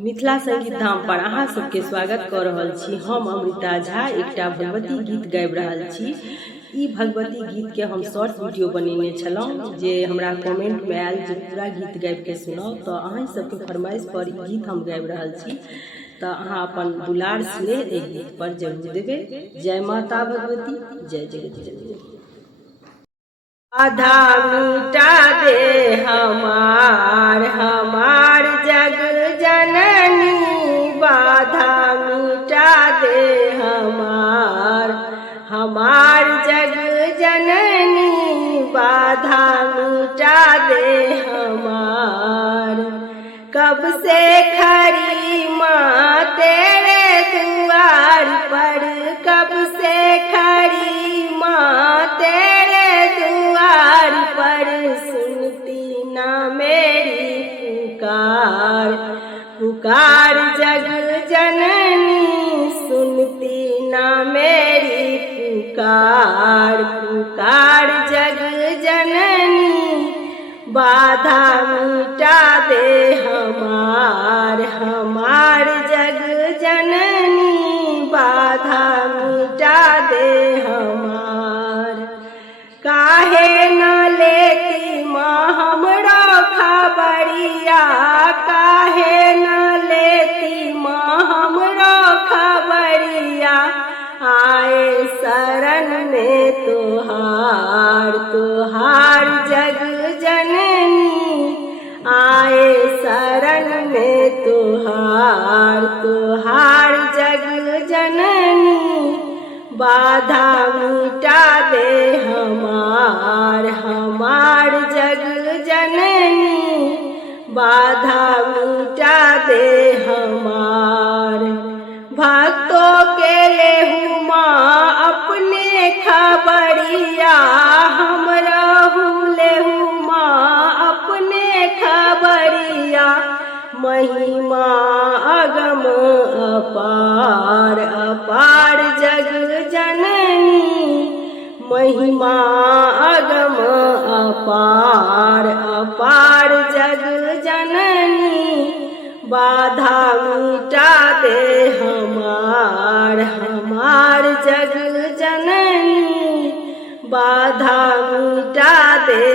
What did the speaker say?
मिथिला संगीत धाम पर अहाँ सबके स्वागत कर रहल छी। हम अमृता झा एकटा भगवती गीत गाबि रहल छी। ई भगवती गीत के हम शॉर्ट वीडियो बनेने छलहुँ जे हमरा कमेंट में आयल जे पूरा गीत गाबि के सुनाउ, तो अहाँ सबके फरमाइश पर ई गीत हम गाबि रहल छी। तो अहाँ अपन दुलार स्नेह एहि गीत पर जरूर देबै। जय माता भगवती, जय जगत जननी। आधा मिटा दे हमार जग जननी, बाधा मिटा दे हमार जग जननी, बाधा मिटा दे हमार। कब से खड़ी माँ तेरे द्वार पर, कब से खड़ी माँ तेरे द्वार पर, सुनती ना मेरी पुकार, पुकार जग जननी, सुनती ना मेरी पुकार, पुकार जग जननी, बाधा मिटा दे हमार जग जननी, बाधा मिटा दे हमार। काहे न लेती माँ हमरो खबरिया, काहे न लेती माँ हमरो खबरिया, आए शरण में तुहार, तुहार जग जननी, आए शरण में तुहार, तुहार जग जननी, बाधा मिटा दे हमार जग जननी, बाधा मिटा दे हमार। भक्तों के लेहू माँ अपने खबरिया, हम रहू लेहू माँ अपने खबरिया, महिमा अगम अपार, अपार जग जननी, महिमा अगम अपार, अपार जग जननी, बाधा मिटा दे हमार जग जननी, बाधा मिटा दे